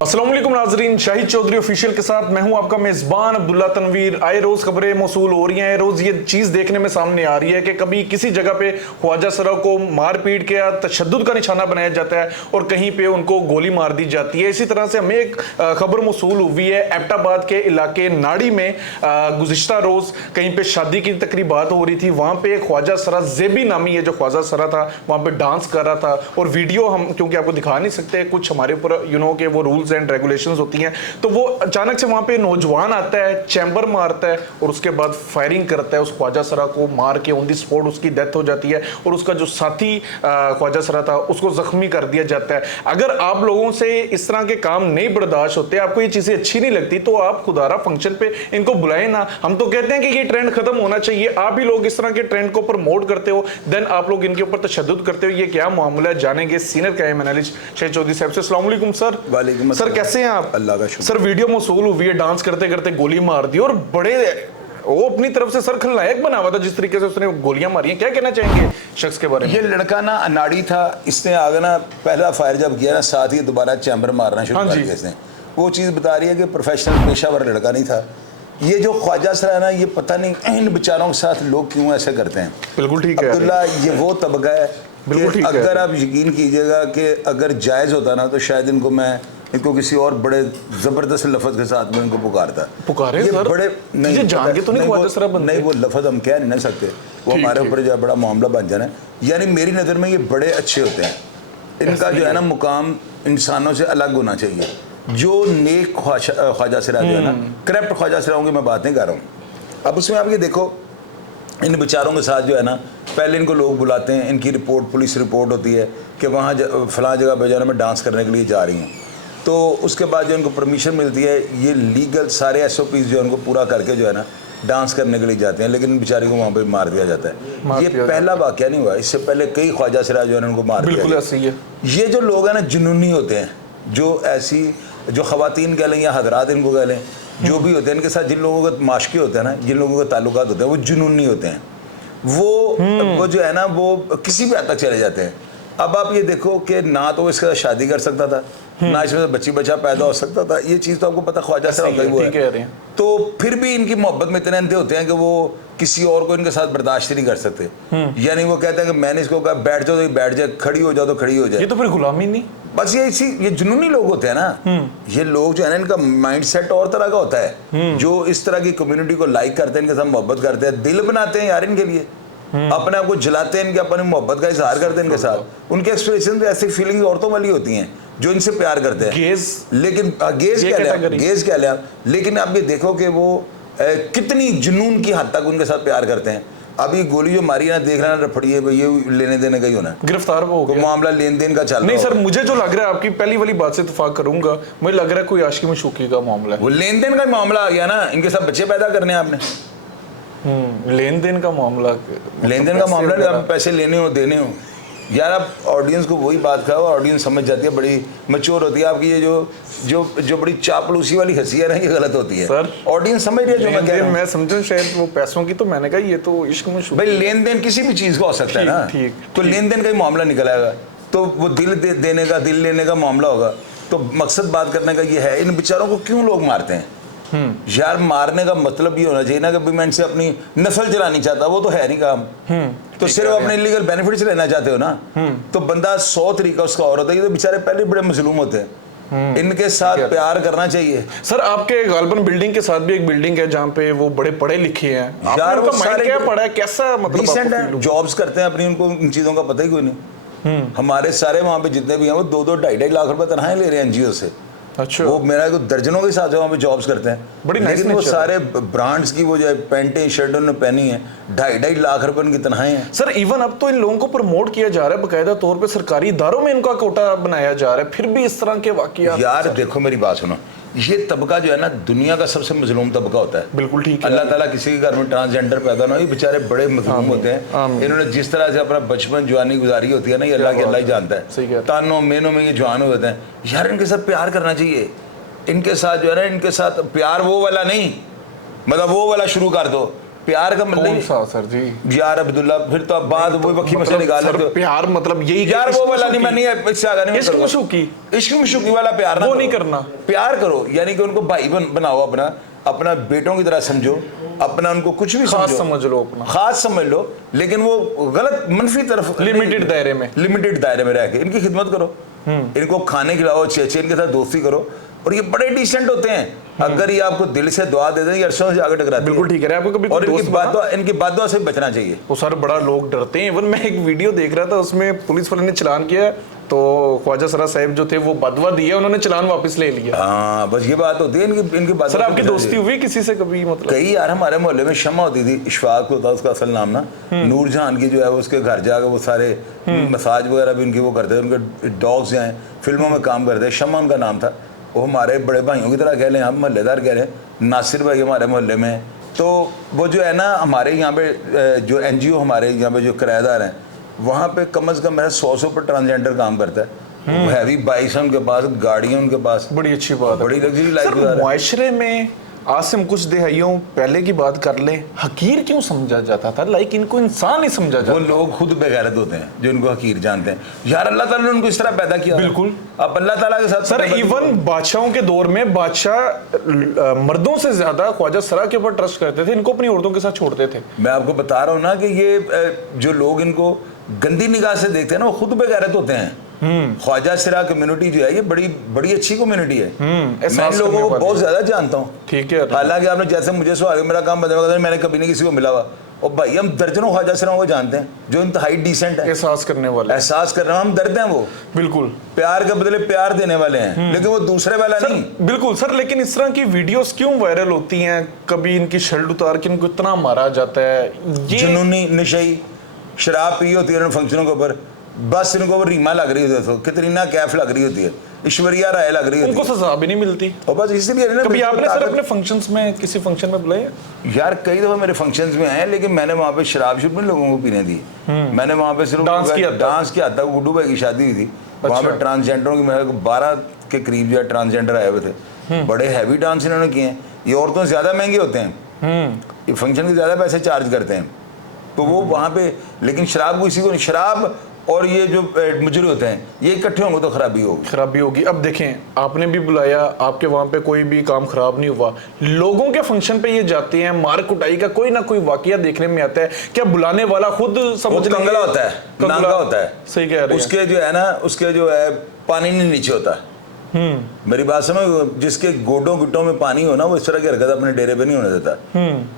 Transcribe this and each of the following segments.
अस्सलाम वालेकुम नाजरीन, शाहिद चौधरी ऑफिशियल के साथ मैं हूं आपका मेजबान अब्दुल्ला तनवीर। आए रोज खबरें मौसूल हो रही हैं, रोज ये चीज देखने में सामने आ रही है कि कभी किसी जगह पे ख्वाजा सरा को मार पीट के या तशद्दुद का निशाना बनाया जाता है और कहीं पे उनको गोली मार दी जाती है। इसी तरह से हमें एक खबर मौसूल हुई है एबटाबाद के इलाके नाड़ी में। गुज़िश्ता रोज कहीं पे शादी की तकरीबात हो रही थी, वहां पे ख्वाजा सरा ज़ेबी नामी ये जो ख्वाजा सरा था वहां पे डांस कर रहा था और वीडियो हम क्योंकि आपको दिखा नहीं सकते, कुछ हमारे ऊपर के वो रूल्स एंड रेगुलेशंस होती हैं, तो वो अचानक से वहां पे नौजवान आता है, चैम्बर मारता है और उसके बाद फायरिंग करता है उस ख्वाजा सरा को, मार के ऑन द स्पॉट उसकी डेथ हो जाती है और उसका जो साथी ख्वाजा सरा था उसको जख्मी कर दिया जाता है। अगर आप लोगों से इस तरह के काम नहीं बर्दाश्त होते, आपको ये चीजें अच्छी नहीं लगती, तो आप खुदारा फंक्शन पे इनको बुलाए ना। हम तो कहते हैं कि ये ट्रेंड खत्म होना चाहिए, आप ही लोग इस तरह के ट्रेंड को प्रमोट करते हो, देन आप लोग इनके ऊपर तशद्दुद करते हो। ये क्या मामला है, जानेंगे senior crime analyst Shahid Chaudhary साहब से। अस्सलाम वालेकुम सर। वालेकुम सर, कैसे हैं आप? अल्लाह का शुक्र। सर, वीडियो मौसूल हुई है, डांस करते करते गोली मार दी और बड़े वो अपनी तरफ से सर खलनायक बना हुआ था जिस तरीके से उसने गोलियां मारी हैं। क्या कहना चाहेंगे शख्स के बारे में? ये लड़का ना अनाड़ी था, इसने आगे ना पहला फायर जब किया ना साथ ही दोबारा चैम्बर मारना शुरू कर दिया इसने। वो चीज़ बता रही है कि प्रोफेशनल पेशावर लड़का नहीं था। ये जो ख्वाजा सरा है ना, ये पता नहीं इन बेचारों के साथ लोग क्यों ऐसे करते हैं। बिल्कुल ठीक है अब्दुल्ला, ये वो तबका है कि अगर आप यकीन कीजिएगा कि अगर जायज़ होता ना तो शायद इनको किसी और बड़े जबरदस्त लफ्ज के साथ में इनको पुकारे ये सर? बड़े नहीं जान के तो नहीं ख्वाजा सरा बनते। नहीं, वो लफ्ज हम कह नहीं सकते, वो हमारे ऊपर जो बड़ा मामला बन जाना है। यानी मेरी नज़र में ये बड़े अच्छे होते हैं, इनका जो है ना मुकाम इंसानों से अलग होना चाहिए। जो नेक ख्वाजा सरा जो है ना, करप्ट ख्वाजा सराओं की मैं बात नहीं कर रहा हूँ। अब उसमें आप ये देखो, इन बेचारों के साथ जो है ना, पहले इनको लोग बुलाते हैं, इनकी रिपोर्ट पुलिस रिपोर्ट होती है कि वहाँ फलां जगह पे जो है मैं डांस करने के लिए जा रही हूँ, तो उसके बाद जो इनको परमिशन मिलती है, ये लीगल सारे SOPs जो है उनको पूरा करके जो है ना डांस करने के लिए जाते हैं, लेकिन बेचारी को वहाँ पे मार दिया जाता है। ये पहला वाक़या नहीं हुआ, इससे पहले कई ख्वाजा सरा जो है उनको मार दिया। बिल्कुल ऐसे ही है। ये जो लोग हैं ना जुनूनी होते हैं, जो ऐसी जो ख़वातीन कह लें या हज़रात इनको कह लें, जो भी होते हैं इनके साथ जिन लोगों का माशके होते हैं ना, जिन लोगों के ताल्लुकात होते हैं, वो जुनूनी होते हैं। वो जो है ना वो किसी भी हद तक चले जाते हैं। अब आप ये देखो कि ना तो इसके साथ शादी कर सकता था, ना इसमें बच्ची बच्चा पैदा हो सकता था। ये चीज़ तो आपको पता ख्वाजा सरा होता ही वो है। तो फिर भी इनकी मोहब्बत में इतने अंधे होते हैं कि वो किसी और को इनके साथ बर्दाश्त नहीं कर सकते। यानी वो कहते हैं कि मैंने इसको कहा बैठ जाओ तो बैठ जाए, खड़ी हो जाओ तो खड़ी हो जाए। ये तो फिर गुलामी नहीं, बस ये जुनूनी लोग होते हैं ना। ये लोग जो है ना, इनका माइंड सेट और तरह का होता है। जो इस तरह की कम्युनिटी को लाइक करते हैं, इनके साथ मोहब्बत करते हैं, दिल बनाते हैं यार इनके लिए, अपने आप को जलाते हैं, इनके अपनी मोहब्बत का इजहार करते हैं इनके साथ। उनके एक्सप्रेशन ऐसी फीलिंग्स औरतों वाली होती हैं जो इनसे प्यार करते हैं। लेकिन गेज क्या लिया, लेकिन आप ये देखो कि वो कितनी जुनून की हद तक उनके साथ प्यार करते हैं। अभी गोली जो मारी ना, देख रहा ना रफड़ी है, ये लेने देने का ही होना, गिरफ्तार हो गया, मामला लेन देन का चल रहा है। नहीं सर, मुझे जो लग रहा है, आपकी पहली वाली बात से इत्तेफाक करूंगा, मुझे लग रहा है कोई आशिकी मशूकी का मामला है। वो लेन देन का मामला आ गया ना, इनके साथ बच्चे पैदा करने हैं आपने। लेन देन का मामला पैसे लेने हो देने हो यार। आप ऑडियंस को वही बात करो, ऑडियंस समझ जाती है, बड़ी मैच्योर होती है आपकी। ये जो बड़ी चापलूसी वाली हंसी है ना, ये गलत होती है सर। ऑडियंस समझ रही है जो मैं कह रहा हूं। मैं समझूं शायद वो पैसों की, तो मैंने कहा ये तो इश्क में भाई लेन देन किसी भी चीज़ का हो सकता है ना। तो लेन देन का ही मामला निकल आएगा, तो वो दिल देने का, दिल लेने का मामला होगा। तो मकसद बात करने का ये है, इन बेचारों को क्यों लोग मारते हैं यार? मारने का मतलब ये होना चाहिए ना कि मैं इनसे अपनी नस्ल चलानी चाहता, वो तो है नहीं काम। तो सिर्फ अपने लीगल बेनिफिट्स लेना चाहते हो ना, तो बंदा 100 तरीका उसका और होता है। ये तो बेचारे पहले बड़े मजलूम होते हैं, इनके साथ प्यार करना चाहिए। सर, आपके गालबन बिल्डिंग के साथ भी एक बिल्डिंग है जहाँ पे वो बड़े पढ़े लिखे हैं यार। वो सारे क्या पढ़ा है, कैसा मतलब डिसेंट है, जॉब्स करते हैं अपनी, उनको इन चीज़ों का पता ही कोई नहीं। हमारे सारे वहाँ पे जितने भी हैं वो 2-2, 2.5 लाख रुपए तनख्वाहें ले रहे हैं NGO से। अच्छा, वो मेरा को दर्जनों के साथ वहाँ पे जॉब्स करते हैं, बड़ी लेकिन वो सारे ब्रांड्स की वो जो पेंटें शर्टों ने पहनी है, 2.5 लाख रुपए उनकी तनख्वाहें हैं। सर, इवन अब तो इन लोगों को प्रमोट किया जा रहा है, बाकायदा तौर पे सरकारी इदारों में इनका कोटा बनाया जा रहा है, फिर भी इस तरह के वाकया। यार देखो मेरी बात सुनो, ये तबका जो है ना दुनिया का सबसे मजलूम तबका होता है। बिल्कुल ठीक है। अल्लाह ताला किसी के घर में ट्रांसजेंडर पैदा ना हो, ये बेचारे बड़े मजलूम होते हैं। इन्होंने जिस तरह से अपना बचपन जवानी गुजारी होती है ना, ये अल्लाह के अल्लाह ही जानता है। तानों मेनों में ये जवान होते हैं यार, इनके साथ प्यार करना चाहिए। इनके साथ जो है ना, इनके साथ प्यार वो वाला नहीं, मतलब वो वाला शुरू कर दो। प्यार का मतलब सर जी यार अब्दुल्ला, फिर तो अब बात वो वक्की मसले निकाल लेते हो। प्यार मतलब यही यार वो वाला नहीं, मैं नहीं इससे आगे नहीं, इश्क मशूकी वाला प्यार ना, वो नहीं करना। प्यार करो यानी कि उनको भाई बनाओ, अपना बेटों की तरह समझो, अपना उनको कुछ भी खास समझ लो, अपना खास समझ लो, लेकिन वो गलत मनफी तरफ लिमिटेड दायरे में रह के इनकी खिदमत करो, इनको खाने खिलाओ, अच्छे इनके साथ दोस्ती करो। और ये बड़े डिसेंट होते हैं, अगर ये आपको दिल से दुआ दे दें, ये अरसों से आगे टकराते हैं। बिल्कुल ठीक है। आपको कभी और इनकी बातों से बचना चाहिए। वो सर बड़ा लोग डरते हैं। इवन मैं एक वीडियो देख रहा था, उसमें पुलिस वाले ने चलान किया तो ख्वाजा सरा साहब जो थे वो बदवा दिया, उन्होंने चलान वापस ले लिया। हाँ बस ये बात होती है इनकी बात। सर आपकी दोस्ती हुई किसी से कभी? मतलब कई यार, हमारे मोहल्ले में शमा होती थी, इशफाक होता उसका असल नाम ना, नूर जहान की जो है उसके घर जाकर वो सारे मसाज वगैरह भी उनकी वो करते हैं, उनके डॉग्स जो हैं फिल्मों में काम करते हैं, शमा उनका नाम था। वो हमारे बड़े भाइयों की तरह कह लें, हम मोहल्लेदार कह रहे हैं, नासिर भाई हमारे मोहल्ले में। तो वो जो है ना, हमारे यहाँ पे जो NGO हमारे यहाँ पे जो किराएदार हैं, वहाँ पे कम से कम मेरा 100 पर ट्रांसजेंडर काम करता है। हैवी बाइक्स हैं उनके पास, गाड़ियाँ उनके पास। बड़ी अच्छी बात है, बड़ी लग्जरी लाइफ गुजार है। मुआशरे में आज से हम कुछ दिहाइयों पहले की बात कर लें, हकीर क्यों समझा जाता था? लाइक इनको इंसान ही समझा जाता। वो लोग खुद बेगैरत होते हैं जो इनको हकीर जानते हैं। यार अल्लाह ताला ने उनको इस तरह पैदा किया। बिल्कुल। अब अल्लाह ताला के साथ सर इवन बादशाहों के दौर में बादशाह मर्दों से ज्यादा ख्वाजा सरा के ऊपर ट्रस्ट करते थे, इनको अपनी औरतों के साथ छोड़ते थे। मैं आपको बता रहा हूँ ना कि ये जो लोग इनको गंदी निगाह से देखते हैं ना, वो खुद बेगैरत होते हैं। ख्वाजा सरा कम्युनिटी जो है ये बड़ी अच्छी कम्युनिटी है। मैं लोगों को बहुत ज्यादा जानता हूँ। ठीक है। हालांकि आपने जैसे मुझे सवाल, मेरा काम बदल, मैंने कभी नहीं किसी को मिला हुआ। और भाई हम दर्जनों ख्वाजा सराओं को जानते हैं जो इंतहाई डिसेंट है, एहसास करने वाले, हम डरते हैं। वो बिल्कुल प्यार के बदले प्यार देने वाले हैं, लेकिन वो दूसरे वाला नहीं। बिल्कुल सर, लेकिन इस तरह की वीडियोस क्यों वायरल होती हैं? कभी इनकी शर्ट उतार के इनको इतना मारा जाता है, जुनूनी नशई शराब पी होती है फंक्शनों के ऊपर, बस इनको वो रीमा लग रही होती है, तो कैटरीना कैफ लग रही होती है, ऐश्वर्या राय लग रही होती है, उनको सजा भी नहीं मिलती। और बस इसीलिए ना, कभी आपने सर अपने फंक्शंस में किसी फंक्शन में बुलाया? यार कई दफा मेरे फंक्शंस में आए, लेकिन मैंने वहाँ पे शराब शुरू लोगों को पीने दी। मैंने वहाँ पे सिर्फ डांस किया था। गुड्डू भाई की शादी हुई थी, वहाँ पे ट्रांसजेंडरों की मेरे 12 के करीब जो है ट्रांसजेंडर आए हुए थे। बड़े हैवी डांस इन्होंने किए हैं। ये औरतों से ज्यादा महंगे होते हैं, ये फंक्शन के ज्यादा पैसे चार्ज करते हैं, तो वो वहाँ पे। लेकिन शराब को इसी को नहीं, शराब और ये जो मुजरे होते हैं ये इकट्ठे होंगे तो खराबी होगी। अब देखें, आपने भी बुलाया, आपके वहाँ पे कोई भी काम खराब नहीं हुआ, लोगों के फंक्शन पे ये जाते हैं, मार कुटाई का कोई ना कोई वाकया देखने में आता है। क्या बुलाने वाला खुद कंगला होता है, नांगा होता है? सही कह रहे हैं। उसके जो है ना, उसके जो है पानी नहीं नीचे होता। मेरी बात समझो, जिसके गोडों गिट्टों में पानी हो ना, वो इस तरह की हरकत अपने डेरे पे नहीं होने देता।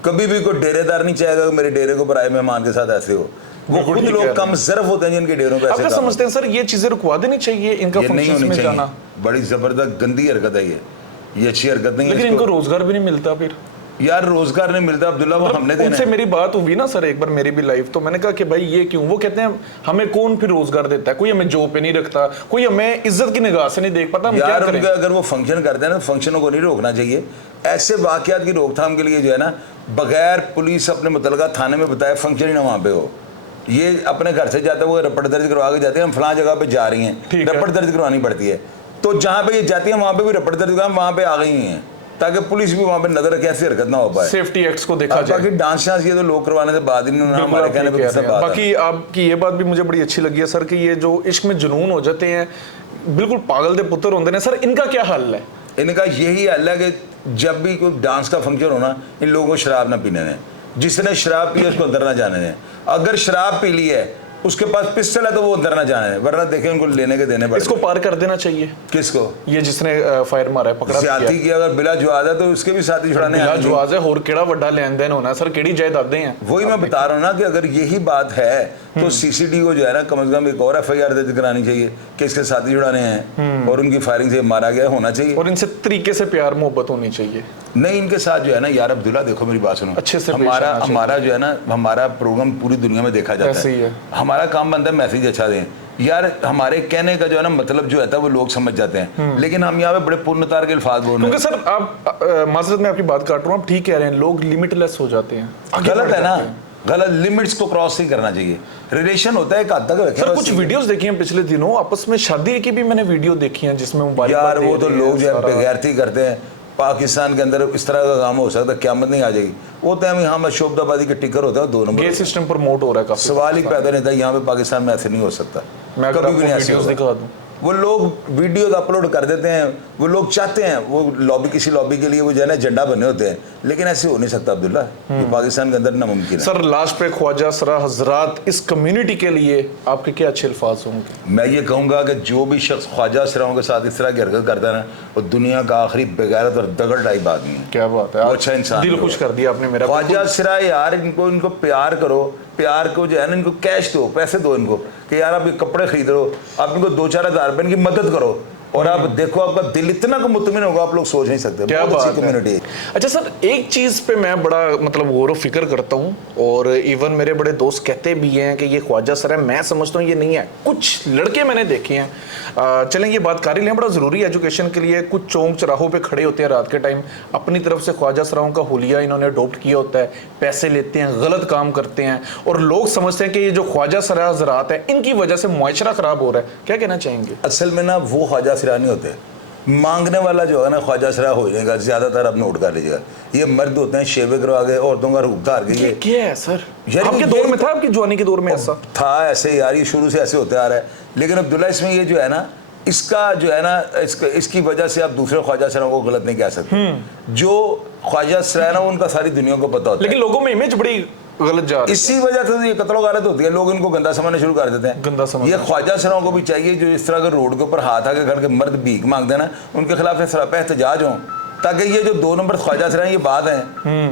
कभी भी कोई डेरेदार नहीं चाहेगा कि मेरे डेरे को पर आए मेहमान के साथ ऐसे हो। वो खुद लोग कम ज़र्फ होते हैं जिनके डेरों पे ऐसे। आप समझते हैं सर ये चीजें रुकवा देनी चाहिए, इनका फंक्शन में जाना? बड़ी जबरदस्त गंदी हरकत है ये अच्छी हरकत नहीं है। लेकिन इनको रोजगार भी नहीं मिलता। फिर यार रोजगार नहीं मिलता अब्दुल्ला, वो हमने देना है। उनसे मेरी बात हुई ना सर एक बार, मेरी भी लाइफ, तो मैंने कहा कि भाई ये क्यों? वो कहते हैं हमें कौन फिर रोजगार देता है, कोई हमें जॉब पे नहीं रखता, कोई हमें इज्जत की निगाह से नहीं देख पाता। यार उनका अगर वो फंक्शन करते हैं ना, फंक्शनों को नहीं रोकना चाहिए। ऐसे वाकयात की रोकथाम के लिए जो है ना, बगैर पुलिस अपने मुतलका थाने में बताए फंक्शन ही ना वहाँ पे हो। ये अपने घर से जाते हुए रपट दर्ज करवा के जाते हैं, हम फलां जगह पे जा रही हैं, रपट दर्ज करवानी पड़ती है। तो जहाँ पे ये जाती है वहाँ पे भी रपट दर्ज करवा, वहाँ पे आ गई हैं, ताकि पुलिस भी वहाँ पे नजर रखे, ऐसी हरकत ना हो पाए। सेफ्टी एक्ट्स को देखा जाए। बाकी डांस ये तो लोग करवाने से बाद ही हमारे कहने पे कैसे बात। बाकी आपकी ये बात भी मुझे बड़ी अच्छी लगी है सर कि ये जो इश्क में जुनून हो जाते हैं, बिल्कुल पागल दे पुत्र होते हैं सर, इनका क्या हल है? इनका यही हल है कि जब भी कोई डांस का फंक्शन होना, इन लोगों को शराब ना पीने दें। जिसने शराब पी उसको अंदर ना जाने दें। अगर शराब पी ली है, उसके पास पिस्टल है, तो वो अंदर ना जाने दें, वरना देखें उनको लेने के देने पड़े। इसको पार कर देना चाहिए। किसको? ये जिसने फायर मारा है, पकड़ा साथी किया, अगर बिला जवाज है तो उसके भी साथी छुड़ाने बिला जवाज है। और केड़ा बड़ा लेन देन होना है सर, केड़ी जायदादें हैं? वही मैं बता रहा हूँ ना कि अगर यही बात है तो CCD को जो है ना, कम से कम एक और FIR दर्ज करानी चाहिए कि इसके साथी छुड़ाने हैं और उनकी फायरिंग से मारा गया होना चाहिए, और इनसे तरीके से प्यार मोहब्बत होनी चाहिए। नहीं, इनके साथ जो है ना यार अब्दुल्ला, देखो मेरी बात सुनो, अच्छे से हमारा जो है ना, हमारा प्रोग्राम पूरी दुनिया में देखा जाता है। हमारा काम बनता है मैसेज अच्छा दें। यार हमारे कहने का जो है ना मतलब जो है वो लोग समझ जाते हैं, लेकिन हम यहाँ पे बड़े पूर्णतार के अल्फाज बोल रहे क्योंकि सर आप माजरत में आपकी बात काट रहा हूँ, आप ठीक कह रहे हैं, लोग लिमिटलेस हो जाते हैं, हैं। गलत है ना, गलत, लिमिट्स को क्रॉस नहीं करना चाहिए। रिलेशन होता है एक हद तक रखें। सर कुछ वीडियोस देखी हैं पिछले दिनों, आपस में शादी की भी मैंने वीडियो देखी हैं जिसमें मोबाइल यार वो तो लोग जो है बेगैरती करते हैं। पाकिस्तान के अंदर इस तरह का काम हो सकता है, क़यामत नहीं आ जाएगी। वो तो हम यहाँ शोभदाबादी के टिकर होता है 2 नंबर, ये सिस्टम प्रमोट हो रहा है काफी। सवाल ही पैदा नहीं था। यहाँ पे पाकिस्तान में ऐसे नहीं हो सकता, मैं कभी भी नहीं ऐसे वीडियोस दिखा दूं। वो लोग वीडियोस अपलोड कर देते हैं, वो लोग चाहते हैं वो लॉबी, किसी लॉबी के लिए वो जो है ना एजेंडा बने होते हैं, लेकिन ऐसे हो नहीं सकता अब्दुल्ला, ये पाकिस्तान के अंदर नामुमकिन है। सर लास्ट पे ख्वाजा सरा हजरात इस कम्युनिटी के लिए आपके क्या अच्छे अल्फाज होंगे? मैं ये कहूँगा कि जो भी शख्स ख्वाजा सराओं के साथ इस तरह की हरकत करता है ना, वो दुनिया का आखिरी बेगैरत और दगड़ टाइप आदमी है। क्या बात है, वो अच्छा इंसान दिल खुश कर दिया आपने मेरा। ख्वाजा सरा यार, इनको प्यार करो, प्यार को जो है ना इनको कैश दो, पैसे दो इनको कि यार आप ये कपड़े खरीद लो, आप इनको 2-4 हज़ार रुपए की मदद करो, और आप देखो आपका दिल इतना को मुतमिन होगा, आप लोग सोच नहीं सकते। क्या बहुत अच्छी बात है। कम्युनिटी। अच्छा सर, एक चीज पे मैं बड़ा मतलब गौर फिक्र करता हूँ, और इवन मेरे बड़े दोस्त कहते भी हैं कि ये ख्वाजा सर है, मैं समझता हूँ ये नहीं है। कुछ लड़के मैंने देखे हैं, चलें ये बात कर ही लें, बड़ा ज़रूरी है एजुकेशन के लिए। कुछ चौक चौराहों पे खड़े होते हैं रात के टाइम, अपनी तरफ से ख्वाजा सराओं का हुलिया इन्होंने अडोप्ट किया होता है, पैसे लेते हैं, गलत काम करते हैं, और लोग समझते हैं कि ये जो ख्वाजा सरा हज़रात है इनकी वजह से मुआशरा ख़राब हो रहा है। क्या कहना चाहेंगे? असल में ना वो ख्वाजा सरा नहीं होते, मांगने वाला जो है ना ख्वाजा सरा हो जाएगा ज़्यादातर। आप नोट कर लीजिएगा, ये मर्द होते हैं शेवे करवा के औरतों का रूप धार के। क्या है सर, यार आपके दौर में था, आपकी जवानी के दौर में ऐसा था? ऐसे यार ये शुरू से ऐसे होते आ रहा है, लेकिन अब्दुल्ला इसमें ये जो है ना, इसका जो है ना, इसकी वजह से आप दूसरे ख्वाजा सराओं को गलत नहीं कह सकते। जो ख्वाजा सरा है ना उनका सारी दुनिया को पता होता है, लेकिन लोगों में इमेज बड़ी गलत जा रही है। इसी वजह से तो ये कत्ल गारत होती है, लोग इनको गंदा समझना शुरू कर देते हैं। गंदा समझना। ये ख्वाजा सराओं को भी चाहिए जो इस तरह के रोड के ऊपर हाथ आके खड़ के मर्द भीख मांगते हैं ना, उनके खिलाफ सरापा एहतजाज हो, ताकि ये जो 2 नंबर ख्वाजा सरा ये बात है,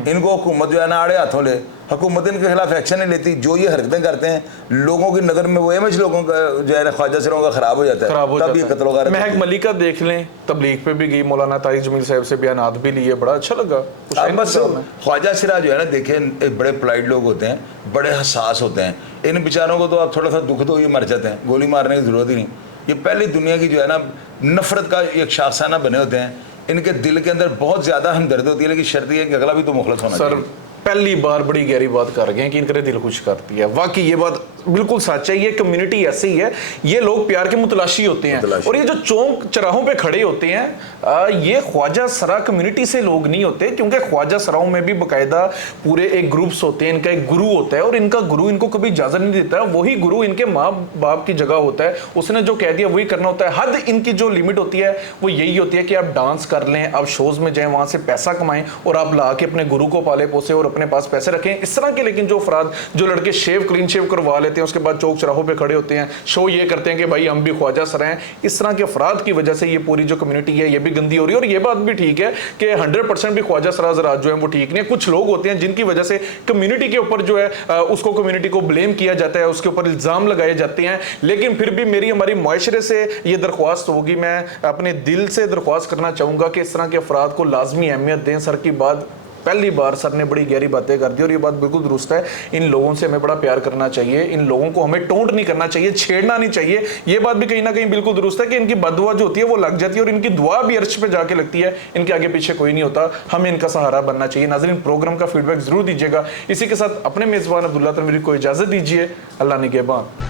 इनको हुकूमत जो है ना आड़े हाथों ले। हुकूमत इनके खिलाफ एक्शन नहीं लेती, जो ये हरकतें करते हैं लोगों की नज़र में वो इमेज लोगों का जो है ना ख्वाजा सराओं का ख़राब हो जाता है, तब ये कत्ल गारत। महक मलिका देख लें, तबलीग पे भी गई, मौलाना तारिक जमील साहब से बयानात भी लिए, बड़ा अच्छा लगा। अब बस ख्वाजा सरा जो है ना, देखें बड़े पोलाइट लोग होते हैं, बड़े हसास होते हैं, इन बेचारों को तो आप थोड़ा सा दुख दो ये मर जाते हैं, गोली मारने की ज़रूरत ही नहीं। ये पहली दुनिया की जो है ना नफरत का एक शाखसाना बने होते हैं, इनके दिल के अंदर बहुत ज़्यादा हमदर्द होती है, लेकिन शर्त ये है कि अगला भी तो मुखलस होना चाहिए। पहली बार बड़ी गहरी बात कर गए हैं कि इनके दिल खुश करती है। वाकई ये बात बिल्कुल सच है, ये कम्युनिटी ऐसी ही है, ये लोग प्यार के मुतलाशी होते हैं। और ये जो चौक चौराहों पे खड़े होते हैं, ये ख्वाजा सरा कम्युनिटी से लोग नहीं होते, क्योंकि ख्वाजा सराओं में भी बाकायदा पूरे एक ग्रुप्स होते हैं, इनका एक गुरु होता है, और इनका गुरु इनको कभी इजाजत नहीं देता है। वही गुरु इनके माँ बाप की जगह होता है, उसने जो कह दिया वही करना होता है। हद इनकी जो लिमिट होती है वो यही होती है कि आप डांस कर लें, आप शोज में जाएं, वहां से पैसा कमाएं, और आप ला के अपने गुरु को पाले पोसे और अपने पास पैसे रखें, इस तरह के। लेकिन जो अफराद, जो लड़के शेव क्लीन शेव करवा लेते हैं, उसके बाद चौक चौराहों पे खड़े होते हैं, शो ये करते हैं कि भाई हम भी ख्वाजा सर हैं, इस तरह के अफराद की वजह से ये पूरी जो कम्युनिटी है ये भी गंदी हो रही है। और ये बात भी ठीक है कि 100% भी ख्वाजा सरा हज़रात जो है वो ठीक नहीं है। कुछ लोग होते हैं जिनकी वजह से कम्युनिटी के ऊपर जो है उसको कम्युनिटी को ब्लेम किया जाता है, उसके ऊपर इल्ज़ाम लगाए जाते हैं। लेकिन फिर भी मेरी हमारी मुआशरे से ये दरख्वास्त होगी, मैं अपने दिल से दरख्वास्त करना चाहूँगा कि इस तरह के अफराद को लाजमी अहमियत दें। सर की बात पहली बार सर ने बड़ी गहरी बातें कर दी, और ये बात बिल्कुल दुरुस्त है। इन लोगों से हमें बड़ा प्यार करना चाहिए, इन लोगों को हमें टोंट नहीं करना चाहिए, छेड़ना नहीं चाहिए। ये बात भी कहीं ना कहीं बिल्कुल दुरुस्त है कि इनकी बददुआ जो होती है वो लग जाती है, और इनकी दुआ भी अर्श पे जाके लगती है, इनके आगे पीछे कोई नहीं होता। हमें इनका सहारा बनना चाहिए। नाज़रीन, प्रोग्राम का फीडबैक जरूर दीजिएगा। इसी के साथ अपने मेज़बान अब्दुल्ला तनवीर को इजाज़त दीजिए। अल्लाह निगहबान।